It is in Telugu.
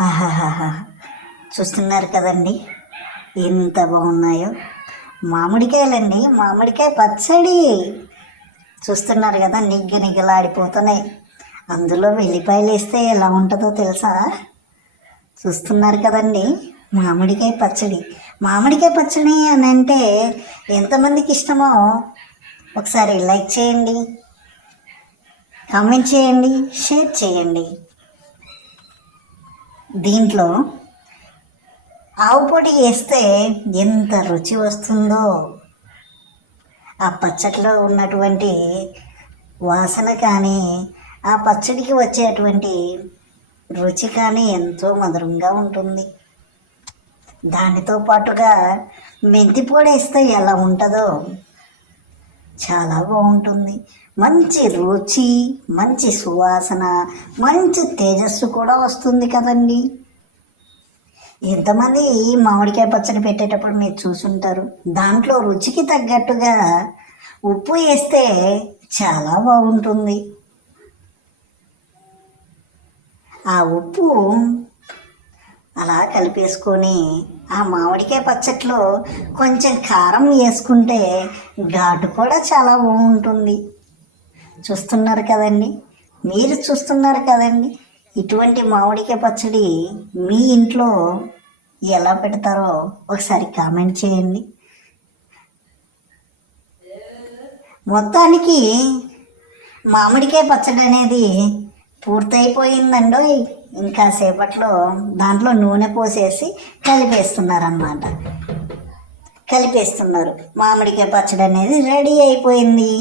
ఆహాహాహా! చూస్తున్నారు కదండి ఎంత బాగున్నాయో. మామిడికాయలండి, మామిడికాయ పచ్చడి. చూస్తున్నారు కదా, నిగ్గ నిగ్గలాడిపోతున్నాయి. అందులో వెల్లిపాయలు వేస్తే ఎలా ఉంటుందో తెలుసా? చూస్తున్నారు కదండి, మామిడికాయ పచ్చడి. మామిడికాయ పచ్చడి అని అంటే ఎంతమందికి ఇష్టమో ఒకసారి లైక్ చేయండి, కామెంట్ చేయండి, షేర్ చేయండి. దీంట్లో ఆవు పొడి వేస్తే ఎంత రుచి వస్తుందో, ఆ పచ్చడిలో ఉన్నటువంటి వాసన కానీ, ఆ పచ్చడికి వచ్చేటువంటి రుచి కానీ ఎంతో మధురంగా ఉంటుంది. దానితో పాటుగా మెంతి పొడి వేస్తే ఎలా ఉంటుందో చాలా బాగుంటుంది. మంచి రుచి, మంచి సువాసన, మంచి తేజస్సు కూడా వస్తుంది కదండి. ఎంతమంది మామిడికాయ పచ్చడి పెట్టేటప్పుడు మీరు చూసుంటారు. దాంట్లో రుచికి తగ్గట్టుగా ఉప్పు వేస్తే చాలా బాగుంటుంది. ఆ ఉప్పు అలా కలిపేసుకొని ఆ మామిడికాయ పచ్చట్లో కొంచెం కారం వేసుకుంటే ఘాటు కూడా చాలా బాగుంటుంది. చూస్తున్నారు కదండి, మీరు చూస్తున్నారు కదండి. ఇటువంటి మామిడికాయ పచ్చడి మీ ఇంట్లో ఎలా పెడతారో ఒకసారి కామెంట్ చేయండి. మొత్తానికి మామిడికాయ పచ్చడి అనేది పూర్తయిపోయిందండో. ఇంకా సేపట్లో దాంట్లో నూనె పోసేసి కలిపేస్తున్నారు. మామిడికాయ పచ్చడి అనేది రెడీ అయిపోయింది.